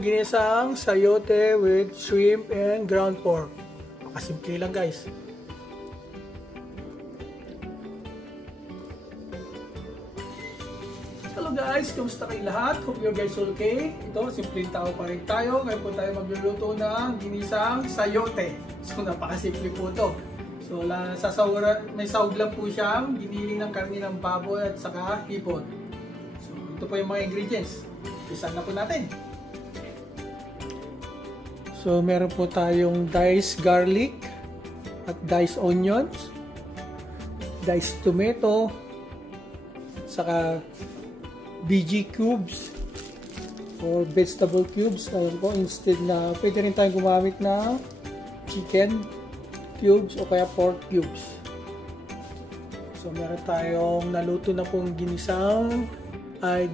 Ginisang sayote with shrimp and ground pork. Kasimple lang guys. Hello guys, kumusta kayo lahat? Hope you guys okay. Ito, simpleng tao pa rin tayo. Ngayon po tayo magluluto ng ginisang sayote. So napakasimple po ito. So may sahog lang po siyang giniling ng karne ng baboy at saka hipon. So ito po yung mga ingredients. Isa na po natin. So meron po tayong diced garlic at diced onions, diced tomato, saka BG cubes or vegetable cubes. Ayun po, instead na pwede rin tayong gumamit ng chicken cubes o kaya pork cubes. So meron tayong naluto na pong ginisang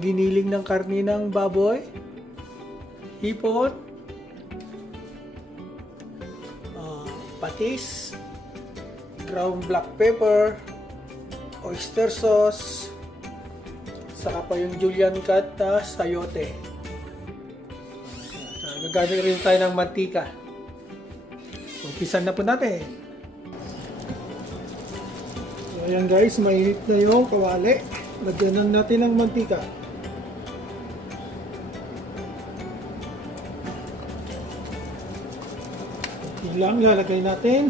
giniling ng karne ng baboy, hipon, patis, ground black pepper, oyster sauce, saka pa yung julienne cut na sayote. Gagamit rin tayo ng mantika. So, umpisan na po natin. So, ayan guys, mainit na yung kawali. Lagyan natin ng mantika. Ito lang, lalagay natin.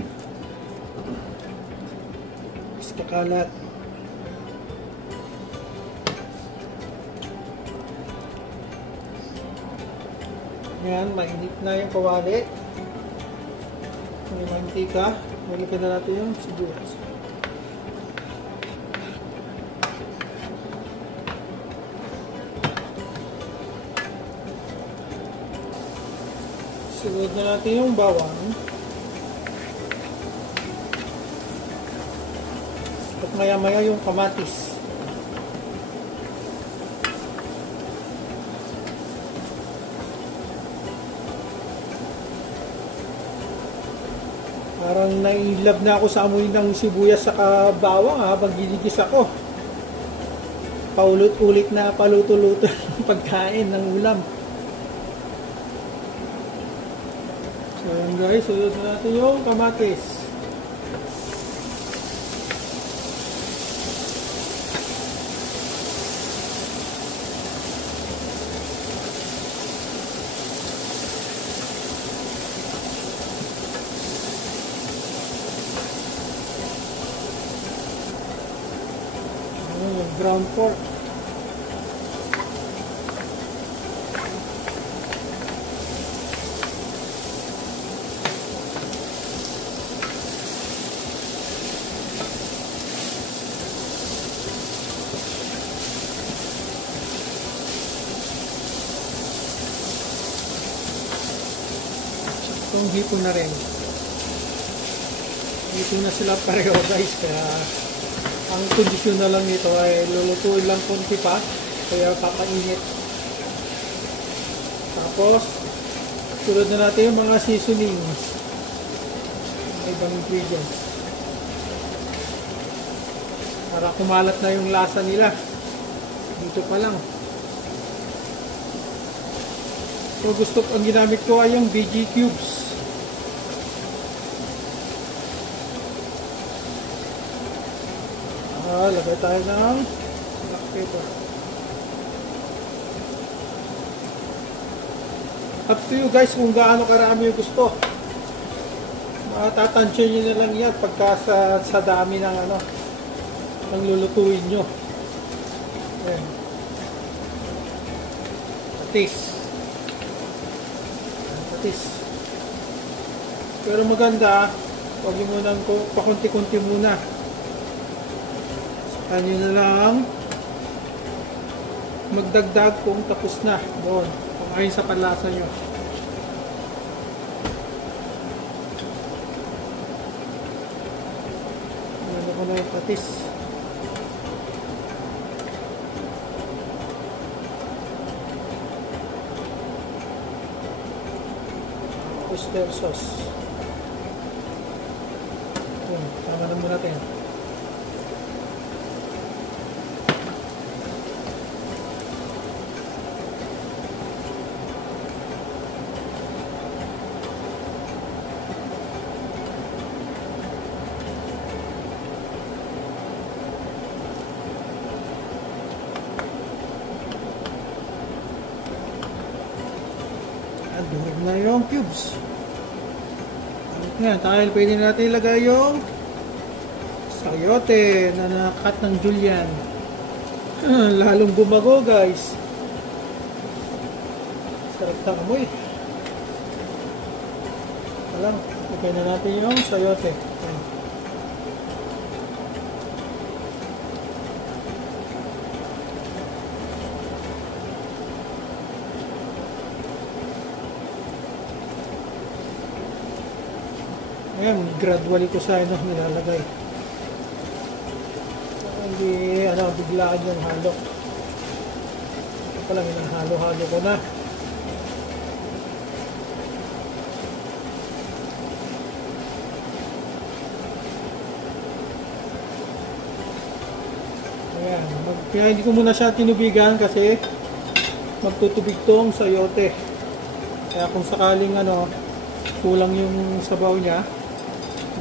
Tapos kakalat. Ayan, mainit na yung kawali. May mantika. Nalagyan na natin yung sibuyas. Sunod na natin yung bawang. At maya-maya yung kamatis. Parang nailab na ako sa amoy ng sibuyas sa bawang habang ginigis ako. Paulit-ulit na paluto-luto ng pagkain ng ulam. So ayan guys, sunod na natin yung kamatis. Ground pork. Itong hipon na rin. Hipon na sila pareho guys, kaya ang kondisyon na lang nito ay lulutuin lang konti pa, kaya papainit. Tapos sunod na natin yung mga seasonings, mga ibang ingredients para kumalat na yung lasa nila dito pa lang. So ang ginamit ko ay yung BG cubes. Lagay tayo ng black pepper. Up to you guys kung gaano karami yung gusto. Matatansyon nyo na lang yan pagka sa dami ng ng lulutuin nyo. Ayan. Patis. Pero maganda, huwag nyo munang pakunti-kunti muna. Ano na lang magdagdag kung tapos na doon, kung ayon sa panlasa nyo. Ano ko na yung patis. Oyster sauce. Tama na muna natin. Yan, durog na yung cubes. Yan, dahil pwede natin ilagay yung sayote na nakakat ng julienne. Lalong bumago guys. Sarap ng amoy. Alam, lagay na natin yung sayote. Yan. Ayan, gradually ko sa nilalagay. Hindi, biglaan yung halo. Ito pa lang, halo-halo ko na. Ayan, kaya hindi ko muna siya tinubigan kasi magtutubig tong sayote. Kaya kung sakaling kulang yung sabaw niya,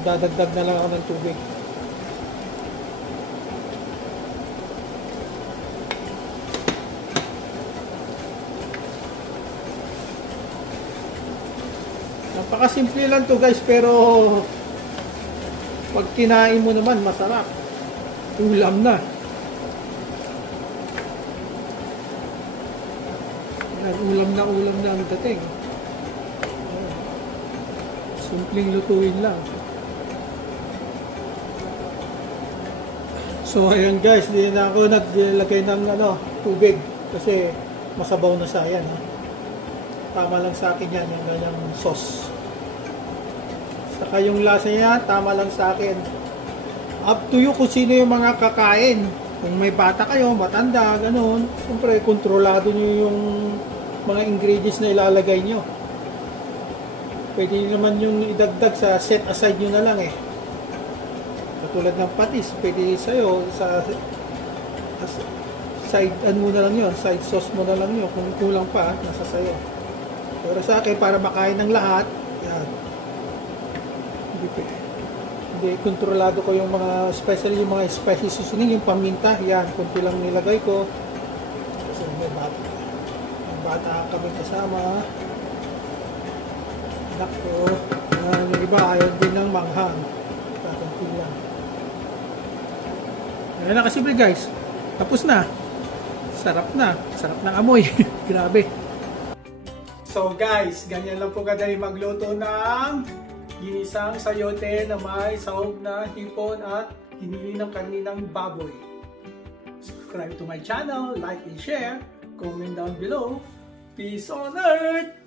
dadagdag na lang ako ng tubig. Napakasimple lang to guys, pero pag kinain mo naman masarap. Ulam na. Ulam na ang dating. Simpleng lutuin lang. So ayan guys, hindi na ako naglagay ng tubig kasi masabaw na sa yan. Tama lang sa akin yan, yung ganyang sauce. Saka yung lasa niya, tama lang sa akin. Up to you kung sino yung mga kakain. Kung may bata kayo, matanda, ganun. Siyempre, kontrolado nyo yung mga ingredients na ilalagay nyo. Pwede naman yung idagdag sa set aside nyo na lang eh. Katulad ng patis, pwede sa'yo, sa side mo na lang yun, side sauce mo na lang yun. Kung kulang pa, nasa sayo. Pero sa akin, para makain ng lahat, yan. Hindi, kontrolado ko yung mga, especially yung mga spicy seasoning, yung paminta, yan, kunti lang nilagay ko. Kasi may bata kami kasama. Anak ko, yung iba, ayaw din ng manghang. Kunti lang. Ayan na kasi guys, tapos na. Sarap na. Sarap ng amoy. Grabe. So guys, ganyan lang po kadali magluto ng ginisang sayote na may sahog na hipon at hinili ng kaninang baboy. Subscribe to my channel, like and share, comment down below. Peace on earth!